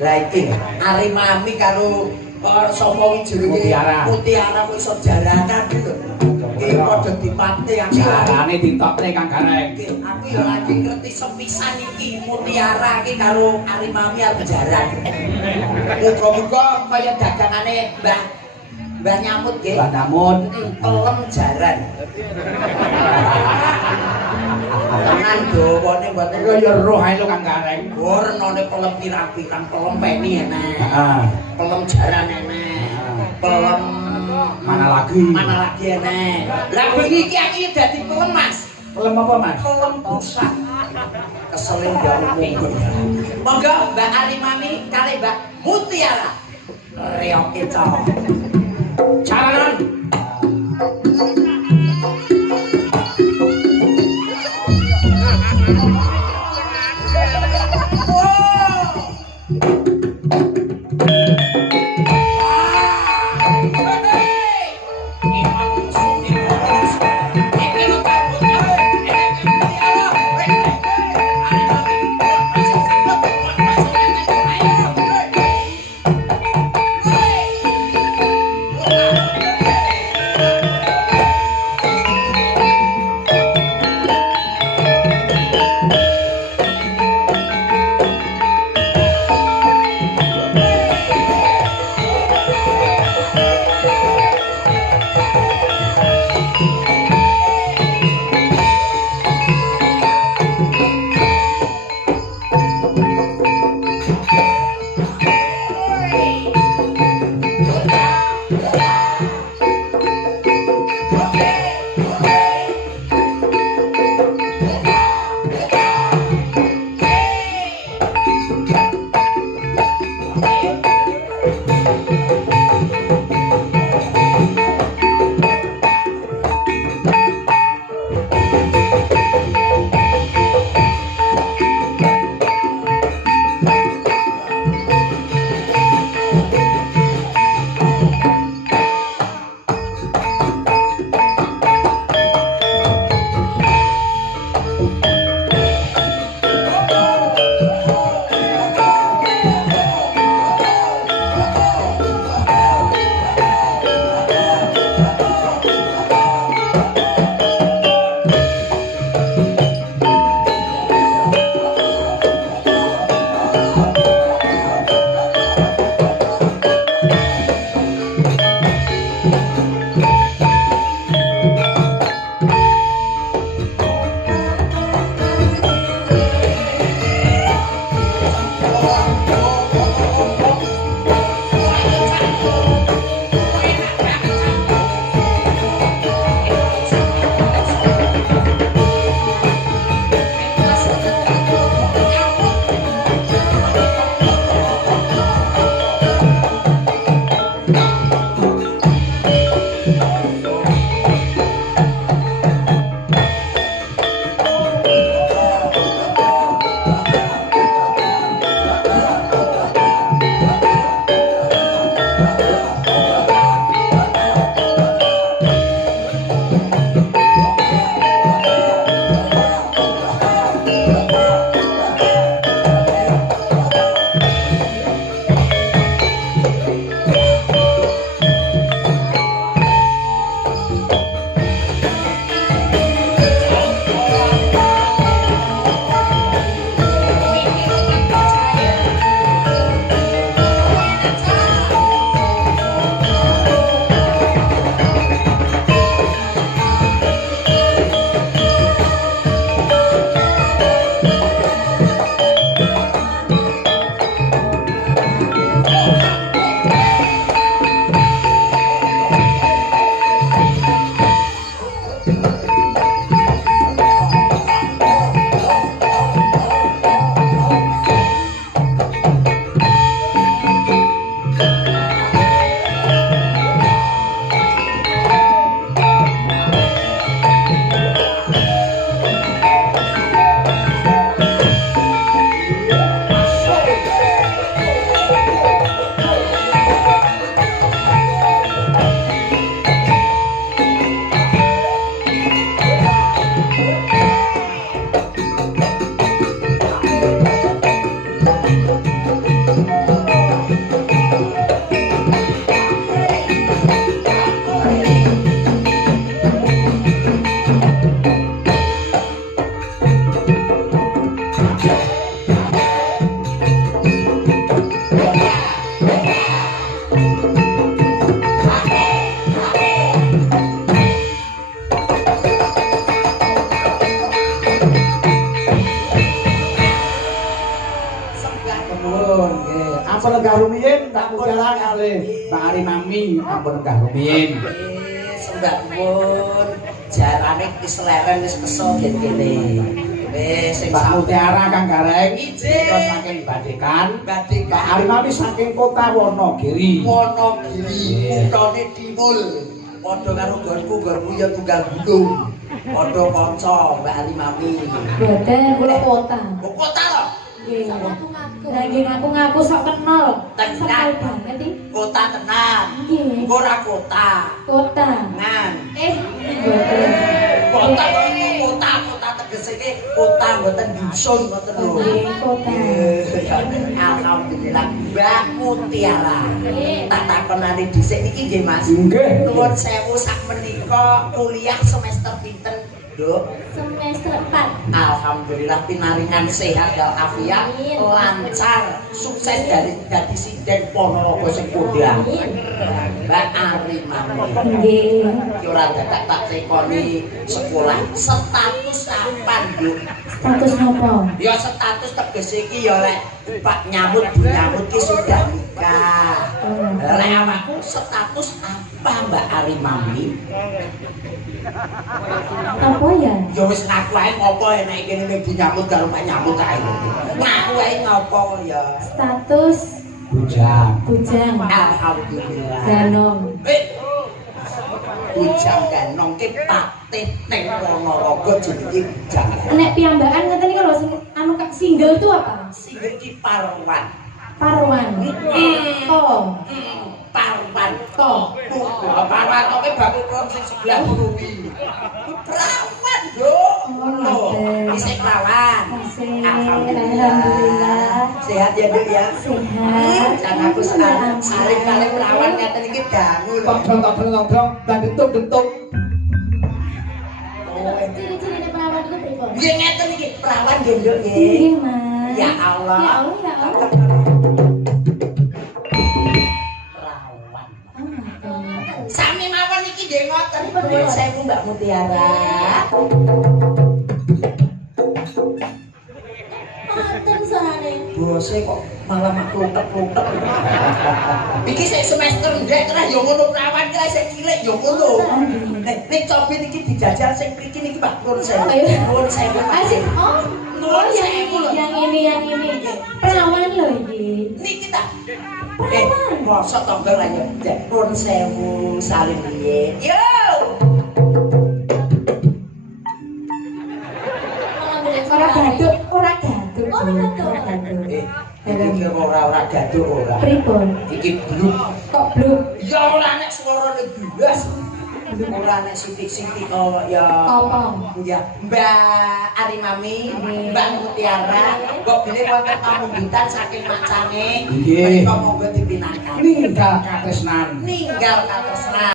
Lah iki Arimami karo sapa jenenge Mutiara kok iso jaranan lho. Iki padha dipatih jarane ditokne Kang Gareng. Aku ya lagi ngerti sepisan iki Mutiara iki karo Arimami arep jaran. Muga-muga kaya dagangane Mbah Nyamut nggih. Mbah Nyamut pelem jaran. Tangan dawane mboten kaya roh ae lho Kang Gareng. Warnane pelem pirang-pirang, pelem peni enak. Heeh. Pelem jaran enak. Pelem mana lagi enak. Lah bengi iki aku dadi pelem Mas. Pelem apa Mas? Pelem pusat. Keselin ya monggo. Monggo Mbak Arimami kali Mbak Mutiara. Reok itu. Jaranan. Ampun lenggah rumiyin tak mutiara kalih Mbak Ari Mami ampun lenggah rumiyin. Sembah pun jarane wis leren wis kesel kene. Wis sing Mbak Mutiara Kang Gareng Ijin. Kok saking Badekan. Badekan. Mbak Ari Mami saking kota Wonogiri. Wonogiri kutane Timul. Padha karo gonku ya tunggal gunung. Padha kanca Mbak Ari Mami. Boten kula kota. Kota lho. Nggih. Nggih ngaku sok kenal. Tenan. Kenal banget iki. Kota tenan. Nggih. Ora kota. Kota. Ngan. Boten. Kota kota tegese iki kota mboten dusun ngoten lho. Nggih, kota. Alhamdulillah Mbak Mutiara. Tak takonane dhisik niki nggih Mas. Nggih. Nuwun sewu sak menika kuliah semester pinten, Nduk? Semester 4. Alhamdulillah pinaringan sehat walafiat, lancar, sukses dari dadi sinden Ponorogo sing kondang. Mbak Ari Mami. Nggih. Iki ora dadak tak tekoni sekolah. Status sampan, Nduk? Status nopo? Ya status tegese iki ya lek Pak nyambut Bu nyambut ki sudah nikah. Lek awakku status apa Mbak Ari Mami? Apa ya? Ya wis ngaku ae ngopo nek kene Bu nyambut karo Pak nyambut ae. Ngaku ae ngopo ya? Status Bujang. bujang. Alhamdulillah. Ganong. Bujang ganong ki patih ning Ponorogo jenenge bujang. Nek piyambakan ngeten iki lho sing anu kak single itu apa? Sing iki Parwan. Parwan. Oh. Parwan to. Parwan to ki bapak sing sebelah kuwi. Perawan yo. Ngono. Isih perawan. Alhamdulillah. Sehat ya Dek ya. Sehat. Jan aku saling perawan ngeten iki dangu lho. Tong dan detuk-detuk. Ciri-cirine perawan itu pripun? Nggih ngeten iki perawan nggih Nduk nggih. Nggih, Mas. Ya Allah. Ya Allah, ya Allah. Perawan. Oh, ngoten. Sami mawon iki nggih ngoten. Nuwun sewu Mbak Mutiara. Ngoten suarane. Bose kok malah mak kluthek-kluthek. Iki sik semester ndek terus ya ngono perawan ki sik cilik ya ngono. Nek cobi iki dijajal sing mriki niki Pak Purun sewu. Nuwun sewu. Asik. Oh. Nuwun yang sewu lho. yang ini. Perawan lho iki. Niki ta. Mosok tangga lah ya. Nuwun sewu salim riyin. Yo. Ora gaduk, ora gaduk. Oh, ora gaduk. Iki ora gaduh ora. Pripun? Iki bluk. Kok bluk? Ya ora nek suarane blas. Ora nek sithik-sithik kok ya. Apa? Ya, Mbak Ari Mami, Mbak Mutiara, kok bile wonten pamunggitan saking macane. Nggih. Menika monggo dipinakan. Ninggal katresnan. Ninggal katresnan.